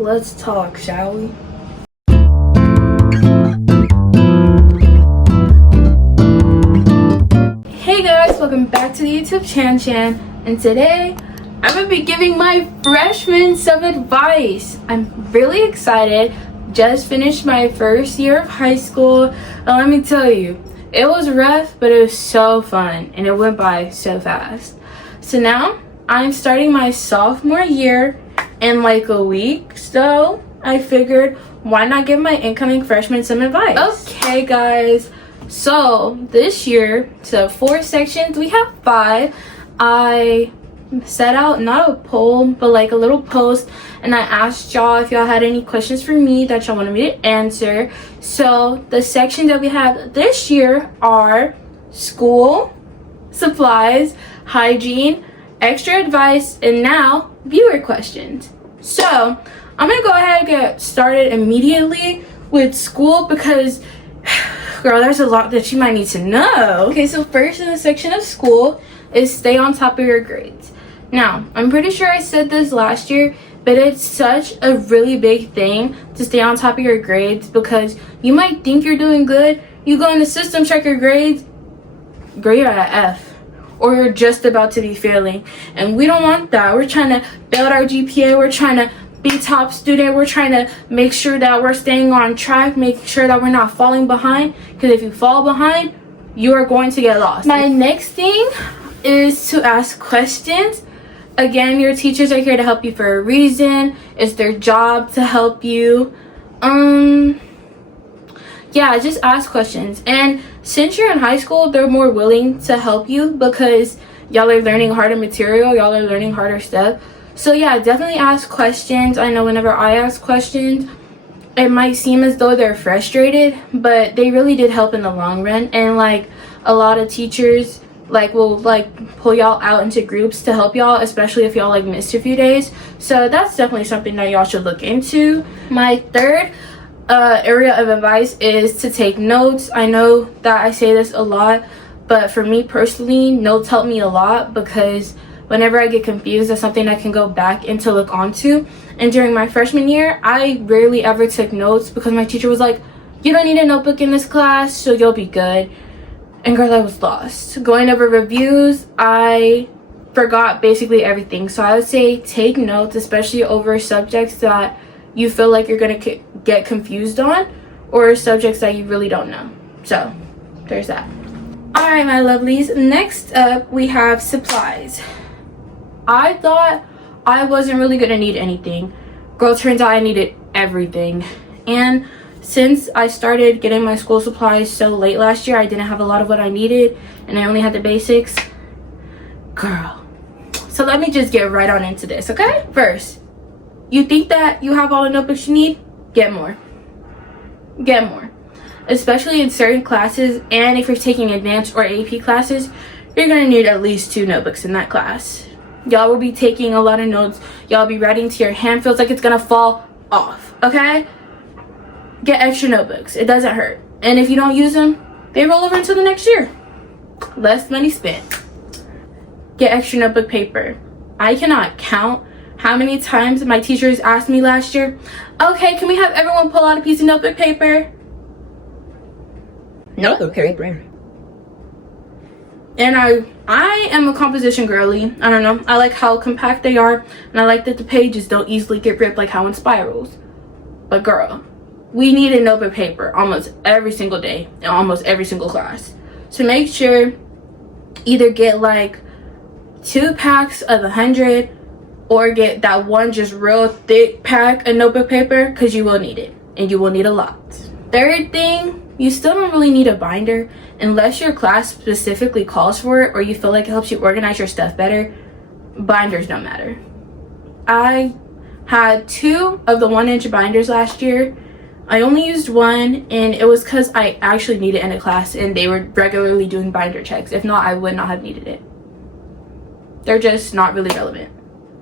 let's talk, shall we? Hey guys, welcome back to the YouTube Chan, and today I'm gonna be giving my freshmen some advice. I'm really excited. Just finished my first year of high school, and let me tell you, it was rough, but it was so fun, and it went by so fast. So now I'm starting my sophomore year in like a week, so I figured why not give my incoming freshmen some advice. Okay guys, so this year, so 4 sections, we have 5. I set out not a poll but like a little post, and I asked y'all if y'all had any questions for me that y'all wanted me to answer. So the sections that we have this year are school, supplies, hygiene, extra advice, and now viewer questions. So I'm gonna go ahead and get started immediately with school because girl, there's a lot that you might need to know. Okay, so first in the section of school is stay on top of your grades. Now, I'm pretty sure I said this last year, but it's such a really big thing to stay on top of your grades because you might think you're doing good. You go in the system, check your grades, girl, you're at F, or you're just about to be failing. And we don't want that. We're trying to build our GPA. We're trying to be top student. We're trying to make sure that we're staying on track, make sure that we're not falling behind, because if you fall behind, you are going to get lost. My next thing is to ask questions. Again, your teachers are here to help you for a reason. It's their job to help you. Yeah, just ask questions. And since you're in high school, they're more willing to help you because y'all are learning harder material, y'all are learning harder stuff. So yeah, definitely ask questions. I know whenever I ask questions, it might seem as though they're frustrated, but they really did help in the long run. And like a lot of teachers will pull y'all out into groups to help y'all, especially if y'all like missed a few days. So that's definitely something that y'all should look into. My third area of advice is to take notes. I know that I say this a lot, but for me personally, notes help me a lot because whenever I get confused, that's something I can go back and to look onto. And during my freshman year, I rarely ever took notes because my teacher was like, you don't need a notebook in this class, so you'll be good. And girl, I was lost. Going over reviews, I forgot basically everything. So I would say take notes, especially over subjects that you feel like you're gonna get confused on, or subjects that you really don't know. So there's that. All right, my lovelies, next up we have supplies. I thought I wasn't really gonna need anything. Girl, turns out I needed everything. And since I started getting my school supplies so late last year, I didn't have a lot of what I needed, and I only had the basics. Girl, so let me just get right on into this, okay? First, you think that you have all the notebooks you need? Get more. Get more. Especially in certain classes, and if you're taking advanced or AP classes, you're gonna need at least 2 notebooks in that class. Y'all will be taking a lot of notes. Y'all be writing to your hand feels like it's gonna fall off, okay? Get extra notebooks. It doesn't hurt. And if you don't use them, they roll over into the next year. Less money spent. Get extra notebook paper. I cannot count how many times my teachers asked me last year, okay, can we have everyone pull out a piece of notebook paper? Notebook paper. And I am a composition girly. I don't know. I like how compact they are, and I like that the pages don't easily get ripped like how in spirals. But girl, we need a notebook paper almost every single day in almost every single class. So make sure either get like 2 packs of 100 or get that one just real thick pack of notebook paper because you will need it, and you will need a lot. Third thing, you still don't really need a binder unless your class specifically calls for it or you feel like it helps you organize your stuff better. Binders don't matter. I had 2 of the 1-inch binders last year. I only used 1, and it was because I actually needed it in a class and they were regularly doing binder checks. If not, I would not have needed it. They're just not really relevant.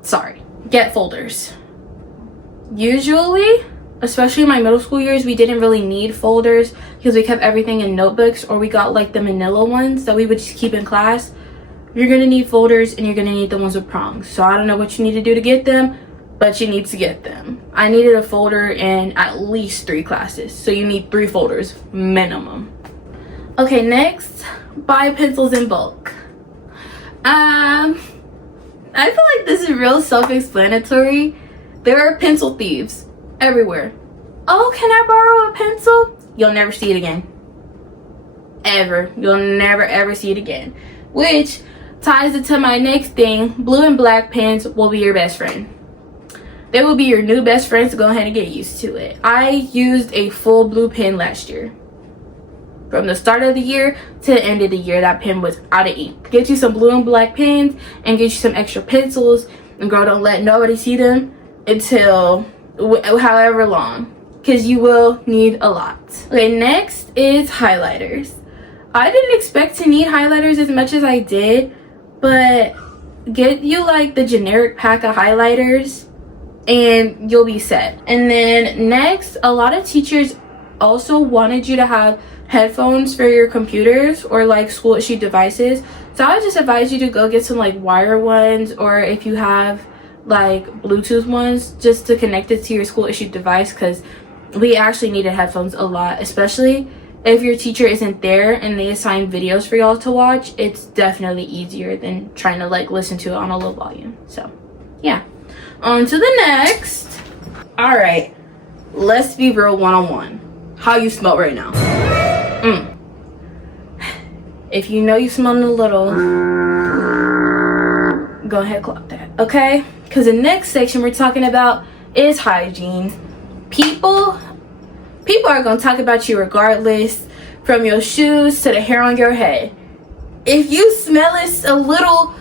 Sorry. Get folders. Usually, especially in my middle school years, we didn't really need folders because we kept everything in notebooks, or we got like the manila ones that we would just keep in class. You're gonna need folders, and you're gonna need the ones with prongs. So I don't know what you need to do to get them, but you need to get them. I needed a folder in at least 3 classes, so you need 3 folders minimum. Okay, next, buy pencils in bulk. I feel like this is real self-explanatory. There are pencil thieves everywhere. Oh, can I borrow a pencil? You'll never see it again. Ever. You'll never ever see it again. Which ties into my next thing. Blue and black pens will be your best friend. They will be your new best friends, so go ahead and get used to it. I used a full blue pen last year. From the start of the year to the end of the year, that pen was out of ink. Get you some blue and black pens and get you some extra pencils. And girl, don't let nobody see them until however long, because you will need a lot. Okay, next is highlighters. I didn't expect to need highlighters as much as I did, but get you like the generic pack of highlighters and you'll be set. And then next, a lot of teachers also wanted you to have headphones for your computers or like school issued devices. So I would just advise you to go get some like wire ones, or if you have like Bluetooth ones, just to connect it to your school issued device, because we actually needed headphones a lot, especially if your teacher isn't there and they assign videos for y'all to watch. It's definitely easier than trying to like listen to it on a low volume. So yeah, on to the next. All right, let's be real one-on-one. How you smell right now? If you know you smelling a little, go ahead, clock that, okay? Because the next section we're talking about is hygiene. People are gonna talk about you regardless, from your shoes to the hair on your head. If you smelling a little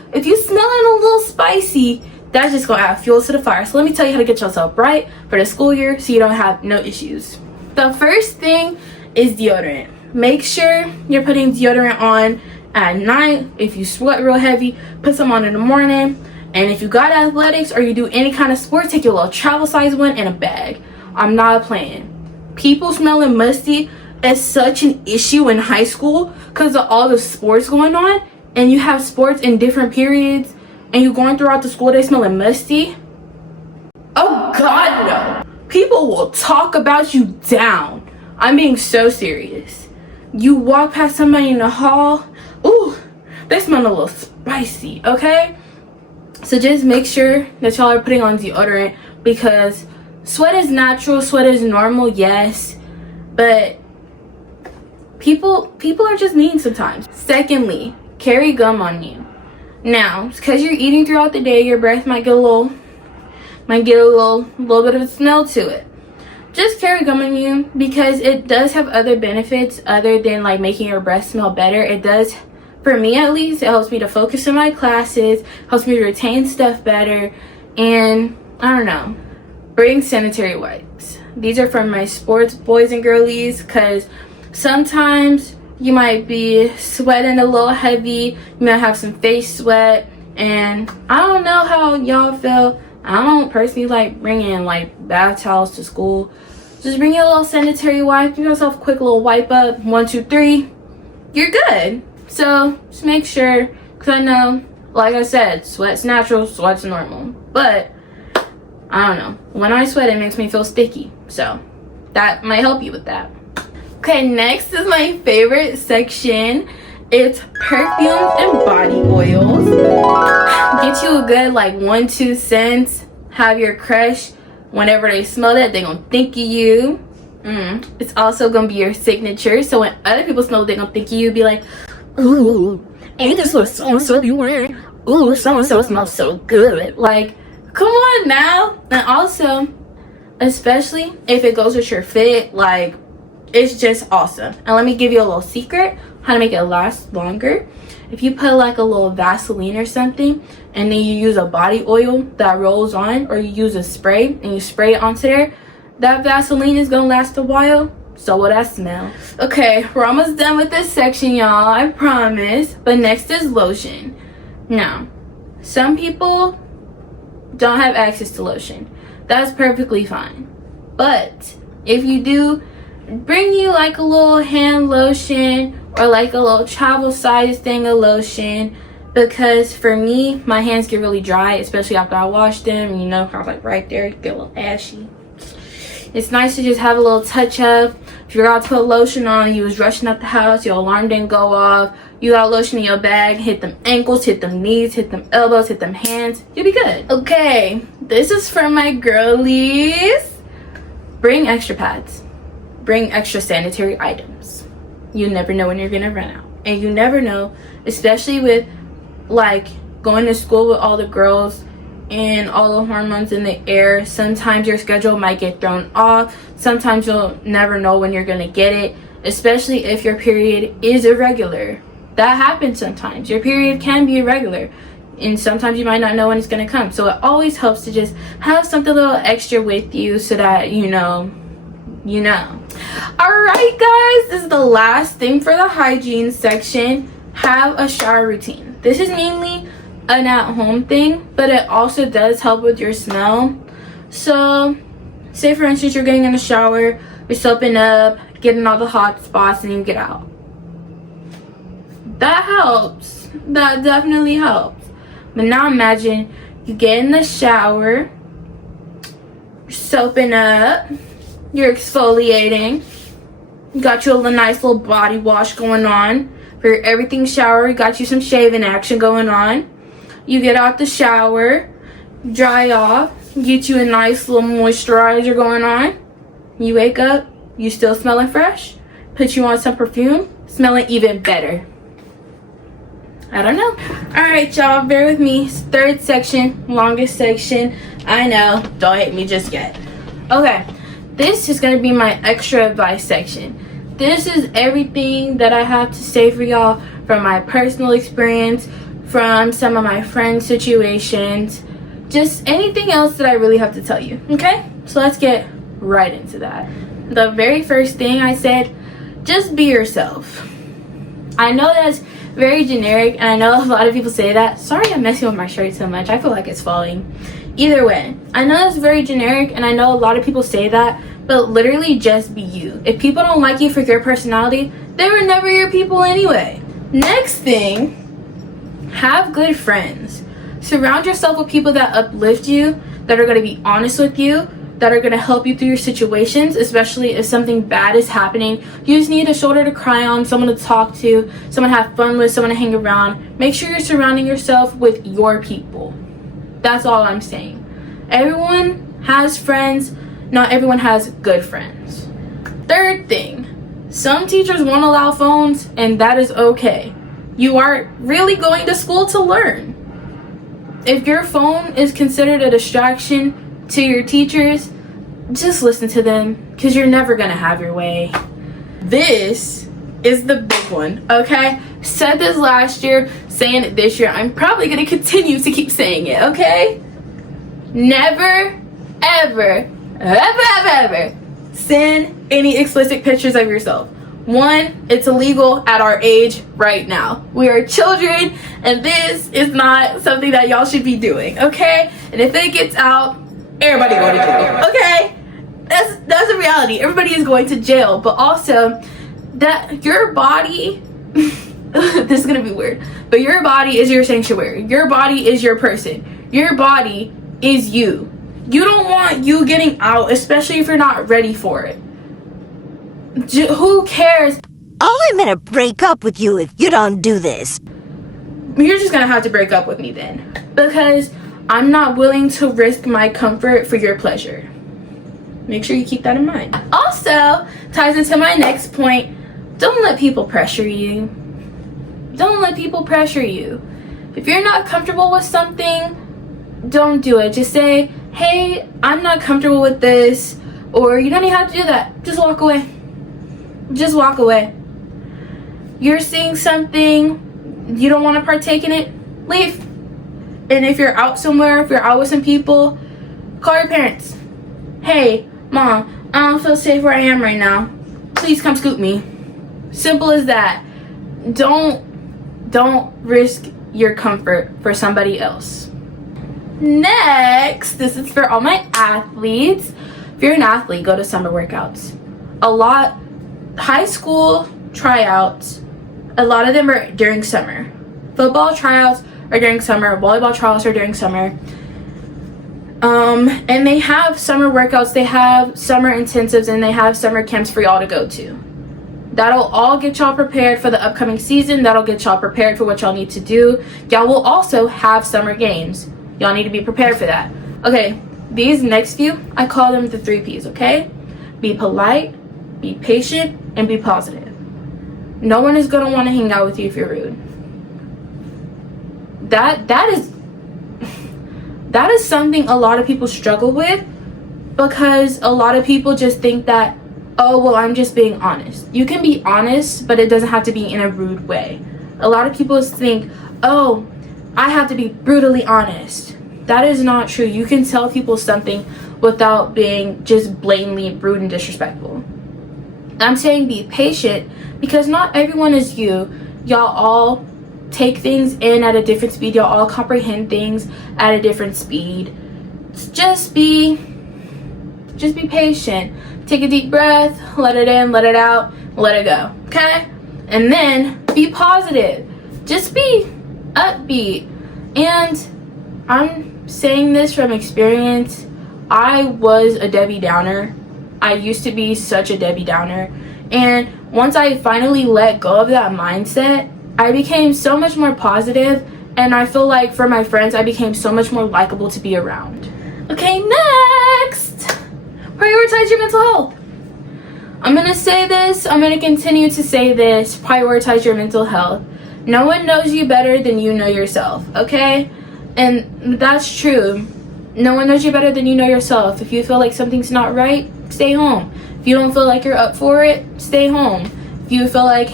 spicy, that's just gonna add fuel to the fire. So let me tell you how to get yourself right for the school year so you don't have no issues. The first thing is deodorant. Make sure you're putting deodorant on at night. If you sweat real heavy, put some on in the morning. And if you got athletics or you do any kind of sport, take your little travel size one in a bag. I'm not playing. People smelling musty is such an issue in high school because of all the sports going on, and you have sports in different periods and you going throughout the school day smelling musty. Oh God, no. People will talk about you down. I'm being so serious. You walk past somebody in the hall, ooh, they smell a little spicy, okay? So just make sure that y'all are putting on deodorant, because sweat is natural, sweat is normal, yes, but people are just mean sometimes. Secondly, carry gum on you. Now, because you're eating throughout the day, your breath might get a little bit of a smell to it. Just carry gum on you, because it does have other benefits other than like making your breath smell better. It does, for me at least, it helps me to focus in my classes, helps me to retain stuff better, and I don't know. Bring sanitary wipes. These are for my sports boys and girlies, because sometimes you might be sweating a little heavy, you might have some face sweat, and I don't know how y'all feel. I don't personally like bringing like bath towels to school. Just bring your little sanitary wipe, give yourself a quick little wipe up, 1, 2, 3, you're good. So just make sure, because I know, like I said, sweat's natural, sweat's normal, but I don't know, when I sweat it makes me feel sticky, so that might help you with that. Okay, next is my favorite section. It's perfumes and body oils. Get you a good like 1-2 scents. Have your crush, whenever they smell it, they're gonna think of you. It's also gonna be your signature, so when other people smell it, they're gonna think of you, be like, ooh, ain't this what so-and-so you wearing? Ooh, so-and-so smells so good. Like, come on now. And also, especially if it goes with your fit, like, it's just awesome. And let me give you a little secret how to make it last longer. If you put like a little Vaseline or something, and then you use a body oil that rolls on, or you use a spray and you spray it onto there, that Vaseline is gonna last a while. So will that smell. Okay, we're almost done with this section, y'all, I promise. But next is lotion. Now, some people don't have access to lotion. That's perfectly fine. But if you do, bring you like a little hand lotion or like a little travel size thing of lotion, because for me, my hands get really dry, especially after I wash them. You know how like right there get a little ashy. It's nice to just have a little touch up. If you're about to put lotion on and you was rushing out the house, your alarm didn't go off, you got lotion in your bag, hit them ankles, hit them knees, hit them elbows, hit them hands, you'll be good. Okay, this is for my girlies. Bring extra pads. Bring extra sanitary items. You never know when you're gonna run out. And you never know, especially with like going to school with all the girls and all the hormones in the air. Sometimes your schedule might get thrown off. Sometimes you'll never know when you're gonna get it, especially if your period is irregular. That happens sometimes. Your period can be irregular, and sometimes you might not know when it's gonna come. So it always helps to just have something a little extra with you so that you know. All right, guys, this is the last thing for the hygiene section. Have a shower routine. This is mainly an at-home thing, but it also does help with your smell. So say for instance you're getting in the shower, you're soaping up, getting all the hot spots, and you get out. That helps. That definitely helps. But now imagine you get in the shower, you're soaping up, you're exfoliating, you got you a nice little body wash going on. For your everything shower, you got you some shaving action going on. You get out the shower, dry off, get you a nice little moisturizer going on. You wake up, you still smelling fresh, put you on some perfume, smelling even better. I don't know. Alright, y'all, bear with me. Third section, longest section. I know, don't hate me just yet. Okay, this is gonna be my extra advice section. This is everything that I have to say for y'all from my personal experience, from some of my friends' situations, just anything else that I really have to tell you, okay? So let's get right into that. The very first thing I said, just be yourself. I know that's very generic, and I know a lot of people say that. Sorry I'm messing with my shirt so much. I feel like it's falling. Either way, I know that's very generic, and I know a lot of people say that, but literally just be you. If people don't like you for your personality, they were never your people anyway. Next thing, have good friends. Surround yourself with people that uplift you, that are going to be honest with you, that are going to help you through your situations, especially if something bad is happening. You just need a shoulder to cry on, someone to talk to, someone to have fun with, someone to hang around. Make sure you're surrounding yourself with your people. That's all I'm saying. Everyone has friends. Not everyone has good friends. Third thing, some teachers won't allow phones, and that is okay. You are really going to school to learn. If your phone is considered a distraction to your teachers, just listen to them, because you're never going to have your way. This is the big one, okay? Said this last year, saying it this year. I'm probably going to continue to keep saying it, okay? Never, ever, ever send any explicit pictures of yourself. One, it's illegal at our age right now. We are children, and this is not something that y'all should be doing, okay? And if it gets out, everybody go to jail, okay? That's a reality. Everybody is going to jail, but also that your body this is gonna be weird, but your body is your sanctuary. Your body is your person. Your body is you. You don't want you getting out, especially if you're not ready for it. Who cares? Oh, I'm gonna break up with you if you don't do this. You're just gonna have to break up with me then, because I'm not willing to risk my comfort for your pleasure. Make sure you keep that in mind. Also, ties into my next point, don't let people pressure you. Don't let people pressure you. If you're not comfortable with something, don't do it. Just say, hey, I'm not comfortable with this, or you don't even have to do that. Just walk away. Just walk away. You're seeing something, you don't want to partake in it, leave. And if you're out somewhere, if you're out with some people, call your parents. Hey, Mom, I don't feel safe where I am right now. Please come scoop me. Simple as that. Don't risk your comfort for somebody else. Next, this is for all my athletes. If you're an athlete, go to summer workouts. High school tryouts, a lot of them are during summer. Football tryouts are during summer, volleyball trials are during summer. And they have summer workouts, they have summer intensives, and they have summer camps for y'all to go to. That'll all get y'all prepared for the upcoming season. That'll get y'all prepared for what y'all need to do. Y'all will also have summer games. Y'all need to be prepared for that. Okay, these next few, I call them the 3 Ps, okay? Be polite, be patient, and be positive. No one is gonna want to hang out with you if you're rude. That is something a lot of people struggle with, because a lot of people just think that, oh, well, I'm just being honest. You can be honest, but it doesn't have to be in a rude way. A lot of people think, oh, I have to be brutally honest. That is not true. You can tell people something without being just blatantly rude and disrespectful. I'm saying be patient, because not everyone is you. Y'all all take things in at a different speed. Y'all all comprehend things at a different speed. Just be patient. Take a deep breath, let it in, let it out, let it go, okay? And then be positive. Just be upbeat. And I'm saying this from experience. I was a Debbie Downer. I used to be such a Debbie Downer. And once I finally let go of that mindset, I became so much more positive, and I feel like for my friends, I became so much more likable to be around. Okay, next! Prioritize your mental health. I'm gonna say this, I'm gonna continue to say this, prioritize your mental health. No one knows you better than you know yourself, okay? And that's true. No one knows you better than you know yourself. If you feel like something's not right, stay home. If you don't feel like you're up for it, stay home. If you feel like,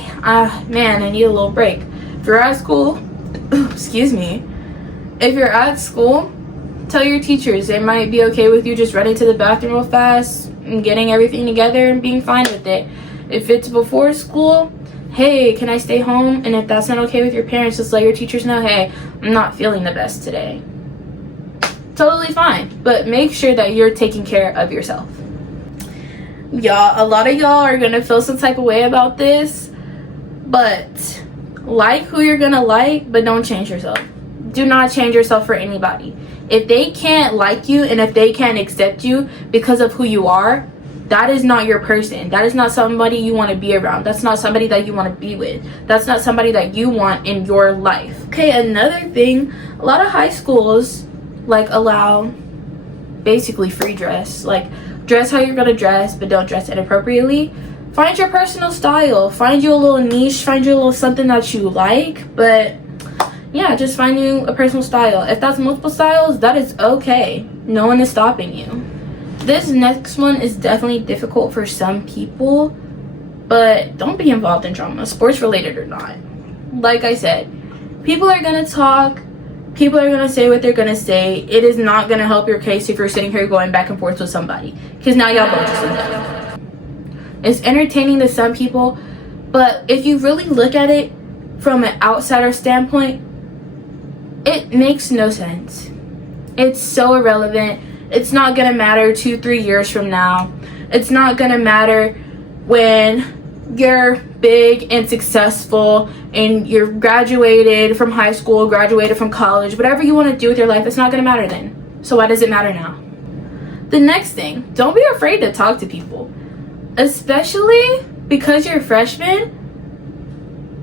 man, I need a little break. If you're at school, excuse me, if you're at school, tell your teachers. They might be okay with you just running to the bathroom real fast and getting everything together and being fine with it. If it's before school, hey, can I stay home? And if that's not okay with your parents, just let your teachers know, hey, I'm not feeling the best today. Totally fine, but make sure that you're taking care of yourself. Y'all, a lot of y'all are gonna feel some type of way about this, but like who you're gonna like, but don't change yourself. Do not change yourself for anybody. If they can't like you and if they can't accept you because of who you are, that is not your person. That is not somebody you want to be around. That's not somebody that you want to be with. That's not somebody that you want in your life. Okay, another thing, a lot of high schools like allow basically free dress. Like, dress how you're gonna dress, but don't dress inappropriately. Find your personal style. Find you a little niche. Find you a little something that you like. But yeah, just find you a personal style. If that's multiple styles, that is okay. No one is stopping you. This next one is definitely difficult for some people, but don't be involved in drama, sports related or not. Like I said, people are gonna talk. People are gonna say what they're gonna say. It is not gonna help your case if you're sitting here going back and forth with somebody, because now y'all both just end. It's entertaining to some people, but if you really look at it from an outsider standpoint, it makes no sense. It's so irrelevant. It's not gonna matter 2-3 years from now. It's not gonna matter when you're big and successful and you're graduated from high school, graduated from college, whatever you want to do with your life, it's not going to matter then. So why does it matter now? The next thing, don't be afraid to talk to people, especially because you're freshmen.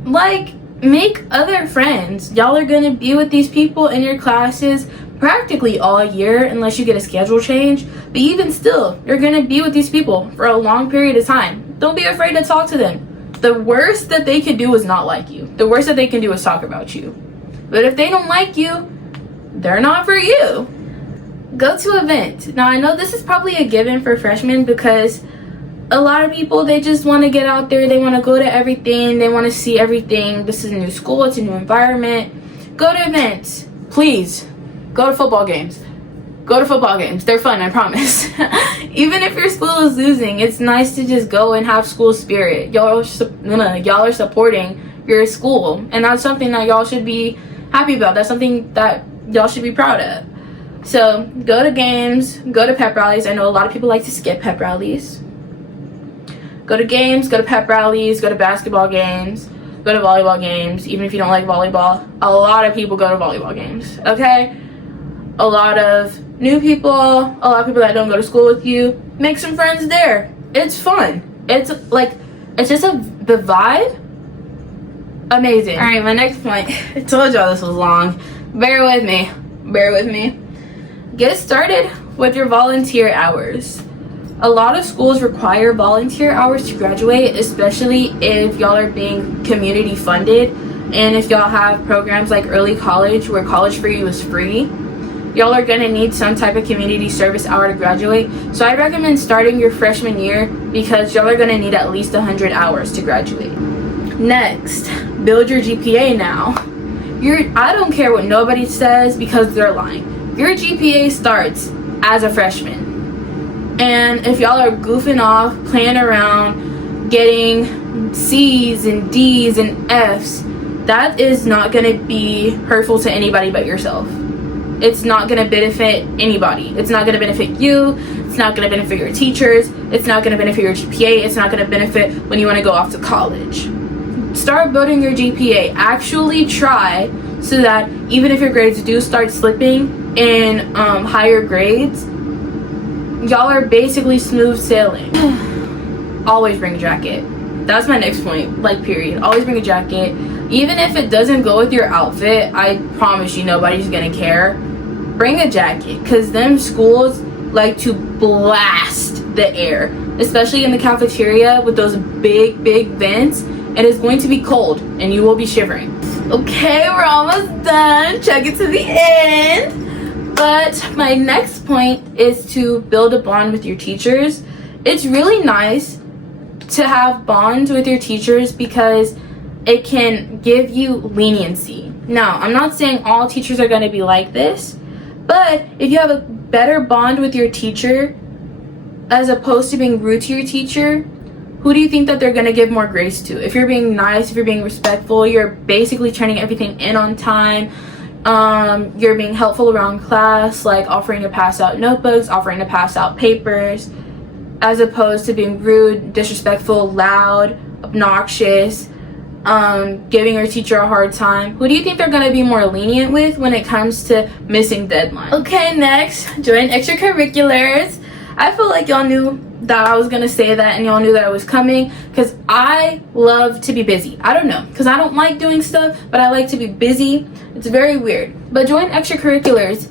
Like, make other friends. Y'all are going to be with these people in your classes practically all year unless you get a schedule change, but even still, you're going to be with these people for a long period of time. Don't be afraid to talk to them. The worst that they can do is not like you. The worst that they can do is talk about you. But if they don't like you, they're not for you. Go to events. Now, I know this is probably a given for freshmen because a lot of people, they just want to get out there. They want to go to everything. They want to see everything. This is a new school. It's a new environment. Go to events. Please, go to football games. Go to football games. They're fun, I promise. Even if your school is losing, it's nice to just go and have school spirit. Y'all are supporting your school, and that's something that y'all should be happy about. That's something that y'all should be proud of. So go to games, go to pep rallies. I know a lot of people like to skip pep rallies. Go to games, go to pep rallies, go to basketball games, go to volleyball games. Even if you don't like volleyball, a lot of people go to volleyball games, okay? A lot of new people, a lot of people that don't go to school with you, make some friends there. It's fun. It's like, it's just the vibe. Amazing. All right, my next point. I told y'all this was long. Bear with me. Bear with me. Get started with your volunteer hours. A lot of schools require volunteer hours to graduate, especially if y'all are being community funded and if y'all have programs like early college where college for you is free. Y'all are gonna need some type of community service hour to graduate. So I recommend starting your freshman year because y'all are gonna need at least 100 hours to graduate. Next, build your GPA now. I don't care what nobody says because they're lying. Your GPA starts as a freshman. And if y'all are goofing off, playing around, getting C's and D's and F's, that is not gonna be hurtful to anybody but yourself. It's not going to benefit anybody. It's not going to benefit you. It's not going to benefit your teachers. It's not going to benefit your GPA. It's not going to benefit when you want to go off to college. Start building your GPA. Actually try so that even if your grades do start slipping in higher grades, y'all are basically smooth sailing. Always bring a jacket. That's my next point, like period. Always bring a jacket. Even if it doesn't go with your outfit, I promise you nobody's going to care. Bring a jacket, because them schools like to blast the air, especially in the cafeteria with those big vents. It is going to be cold and you will be shivering. Okay, we're almost done. Check it to the end. But my next point is to build a bond with your teachers. It's really nice to have bonds with your teachers because it can give you leniency. Now, I'm not saying all teachers are going to be like this, but if you have a better bond with your teacher as opposed to being rude to your teacher, who do you think that they're going to give more grace to? If you're being nice, if you're being respectful, you're basically turning everything in on time, you're being helpful around class, like offering to pass out notebooks, offering to pass out papers, as opposed to being rude, disrespectful, loud, obnoxious, giving your teacher a hard time. Who do you think they're going to be more lenient with when it comes to missing deadlines? Okay, next, join extracurriculars. I feel like y'all knew that I was going to say that and y'all knew that I was coming because I love to be busy. I don't know, because I don't like doing stuff, but I like to be busy. It's very weird. But join extracurriculars.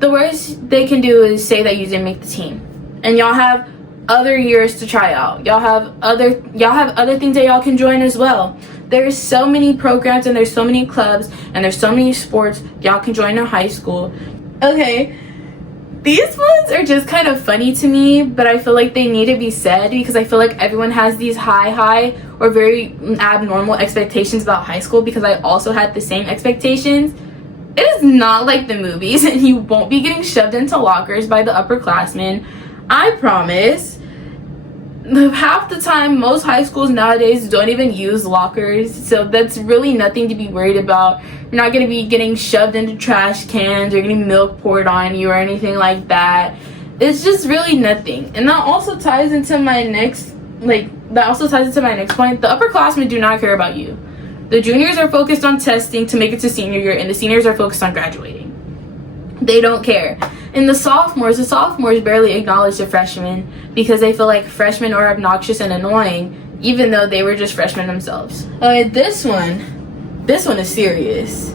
The worst they can do is say that you didn't make the team. And y'all have other years to try out. Y'all have other things that y'all can join as well. There's so many programs and there's so many clubs and there's so many sports y'all can join in high school. Okay, these ones are just kind of funny to me, but I feel like they need to be said because I feel like everyone has these high or very abnormal expectations about high school because I also had the same expectations. It is not like the movies and you won't be getting shoved into lockers by the upperclassmen. I promise. Half the time, most high schools nowadays don't even use lockers, so that's really nothing to be worried about. You're not going to be getting shoved into trash cans or getting milk poured on you or anything like that. It's just really nothing. And that also ties into my next point. The upperclassmen do not care about you. The juniors are focused on testing to make it to senior year, and the seniors are focused on graduating. They don't care. And the sophomores barely acknowledge the freshmen because they feel like freshmen are obnoxious and annoying, even though they were just freshmen themselves. Okay, this one is serious.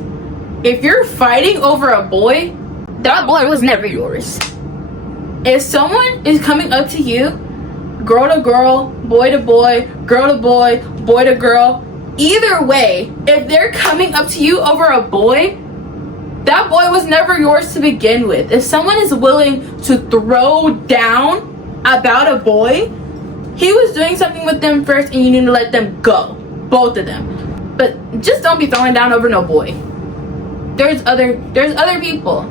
If you're fighting over a boy, that boy was never yours. If someone is coming up to you, girl to girl, boy to boy, girl to boy, boy to girl, either way, if they're coming up to you over a boy, that boy was never yours to begin with. If someone is willing to throw down about a boy, he was doing something with them first and you need to let them go. Both of them. But just don't be throwing down over no boy. There's other people.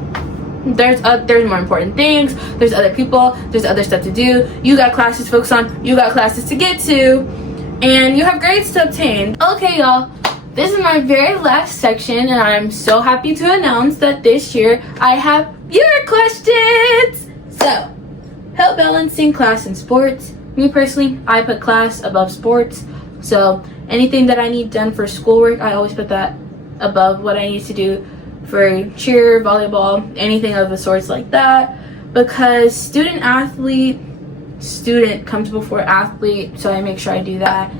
There's more important things. There's other people. There's other stuff to do. You got classes to focus on. You got classes to get to. And you have grades to obtain. Okay, y'all. This is my very last section, and I'm so happy to announce that this year I have viewer questions. So, help balancing class and sports. Me personally, I put class above sports. So anything that I need done for schoolwork, I always put that above what I need to do for cheer, volleyball, anything of the sorts like that, because student comes before athlete, so I make sure I do that.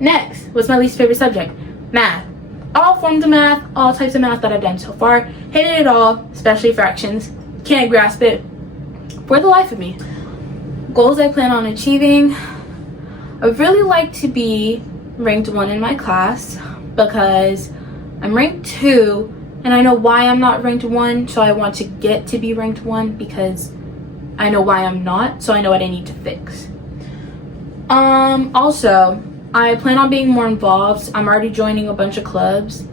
Next, what's my least favorite subject? Math. All forms of math, all types of math that I've done so far, hated it all, especially fractions. Can't grasp it for the life of me. Goals I plan on achieving: I would really like to be ranked 1 in my class, because I'm ranked 2 and I know why I'm not ranked 1, so I want to get to be ranked 1 because I know why I'm not, so I know what I need to fix. Also, I plan on being more involved. I'm already joining a bunch of clubs,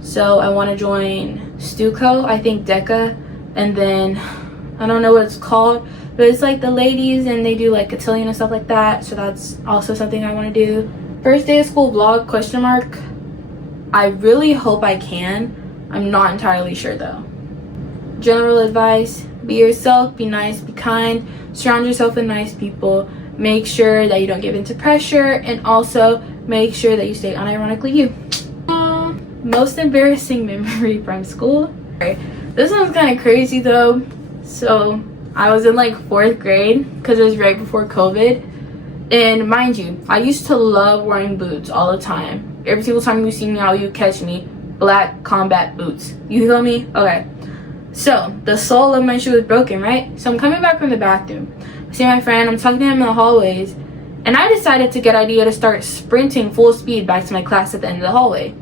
so I want to join Stuco, I think DECA, and then I don't know what it's called, but it's like the ladies and they do like cotillion and stuff like that, so that's also something I want to do. First day of school vlog, question mark. I really hope I can. I'm not entirely sure though. General advice: be yourself, be nice, be kind, surround yourself with nice people, make sure that you don't give into pressure, and also make sure that you stay unironically you. Most embarrassing memory from school. This one's kind of crazy though. So I was in like 4th grade because it was right before COVID, and mind you, I used to love wearing boots all the time. Every single time you see me out, you catch me black combat boots. You feel me? Okay. So the sole of my shoe was broken, right? So I'm coming back from the bathroom. I see my friend, I'm talking to him in the hallways, and I decided to get idea to start sprinting full speed back to my class at the end of the hallway.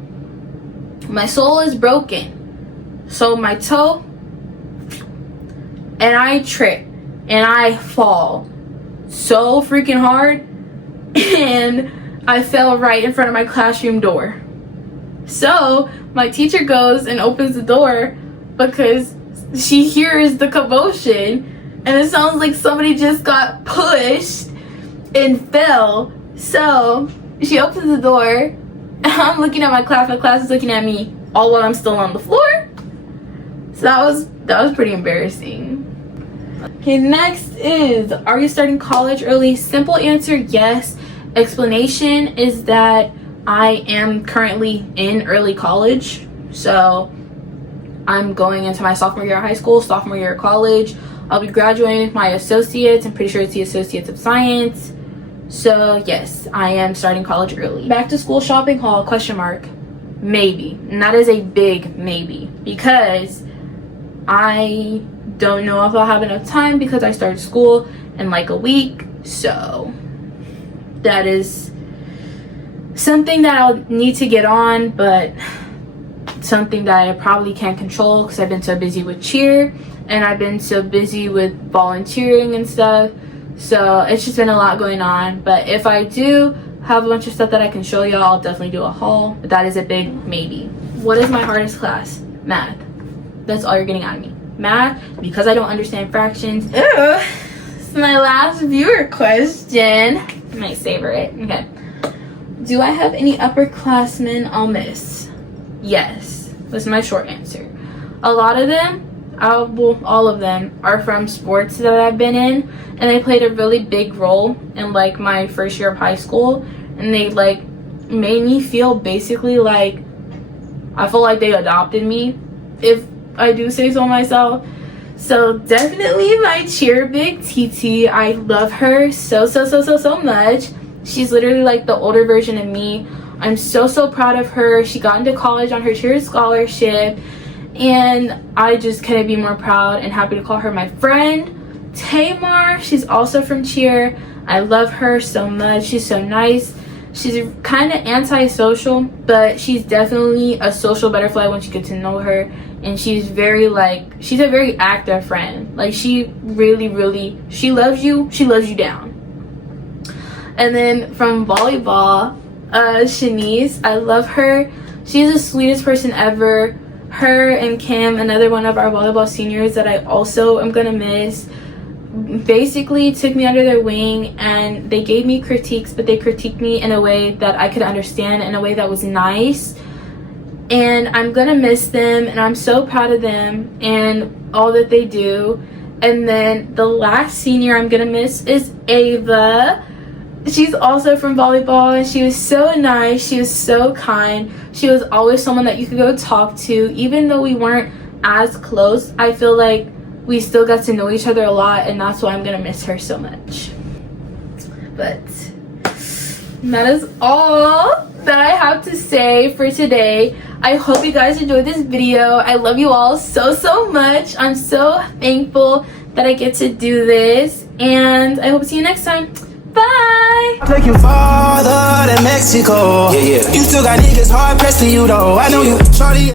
My sole is broken. So my toe, and I trip and I fall so freaking hard, and I fell right in front of my classroom door. So my teacher goes and opens the door because she hears the commotion and it sounds like somebody just got pushed and fell. So she opens the door and I'm looking at my class is looking at me, all while I'm still on the floor. So that was pretty embarrassing. Okay, next is, are you starting college early? Simple answer, yes. Explanation is that I am currently in early college, so I'm going into my sophomore year of high school, sophomore year of college. I'll be graduating with my associates. I'm pretty sure it's the Associates of Science. So yes, I am starting college early. Back to school shopping haul, question mark. Maybe. And that is a big maybe, because I don't know if I'll have enough time because I start school in like a week. So that is something that I'll need to get on, but something that I probably can't control because I've been so busy with cheer and I've been so busy with volunteering and stuff. So it's just been a lot going on. But if I do have a bunch of stuff that I can show y'all, I'll definitely do a haul. But that is a big maybe. What is my hardest class? Math. That's all you're getting out of me. Math, because I don't understand fractions. Ew. This is my last viewer question. I might savor it. Okay. Do I have any upperclassmen I'll miss? Yes. That's my short answer. A lot of them, all of them are from sports that I've been in, and they played a really big role in like my first year of high school, and they like made me feel basically like I feel like they adopted me, if I do say so myself. So definitely my cheer big TT. I love her so much. She's literally like the older version of me. I'm so proud of her. She got into college on her cheer scholarship, and I just couldn't be more proud and happy to call her my friend. Tamar, she's also from cheer. I love her so much. She's so nice. She's kind of antisocial, but she's definitely a social butterfly once you get to know her. And she's very she's a very active friend. Like she really, she loves you down. And then from volleyball, Shanice, I love her. She's the sweetest person ever. Her and Kim, another one of our volleyball seniors that I also am gonna miss, basically took me under their wing and they gave me critiques, but they critiqued me in a way that I could understand, in a way that was nice. And I'm gonna miss them, and I'm so proud of them and all that they do. And then the last senior I'm gonna miss is Ava. she's also from volleyball, and she was so nice. She was so kind. She was always someone that you could go talk to. Even though we weren't as close, I feel like we still got to know each other a lot, and that's why I'm gonna miss her so much. But that is all that I have to say for today. I hope you guys enjoyed this video. I love you all so much. I'm so thankful that I get to do this, and I hope to see you next time. Bye. Take you farther than Mexico. Yeah, yeah. You still got niggas hard pressed to you though. I know you, shorty.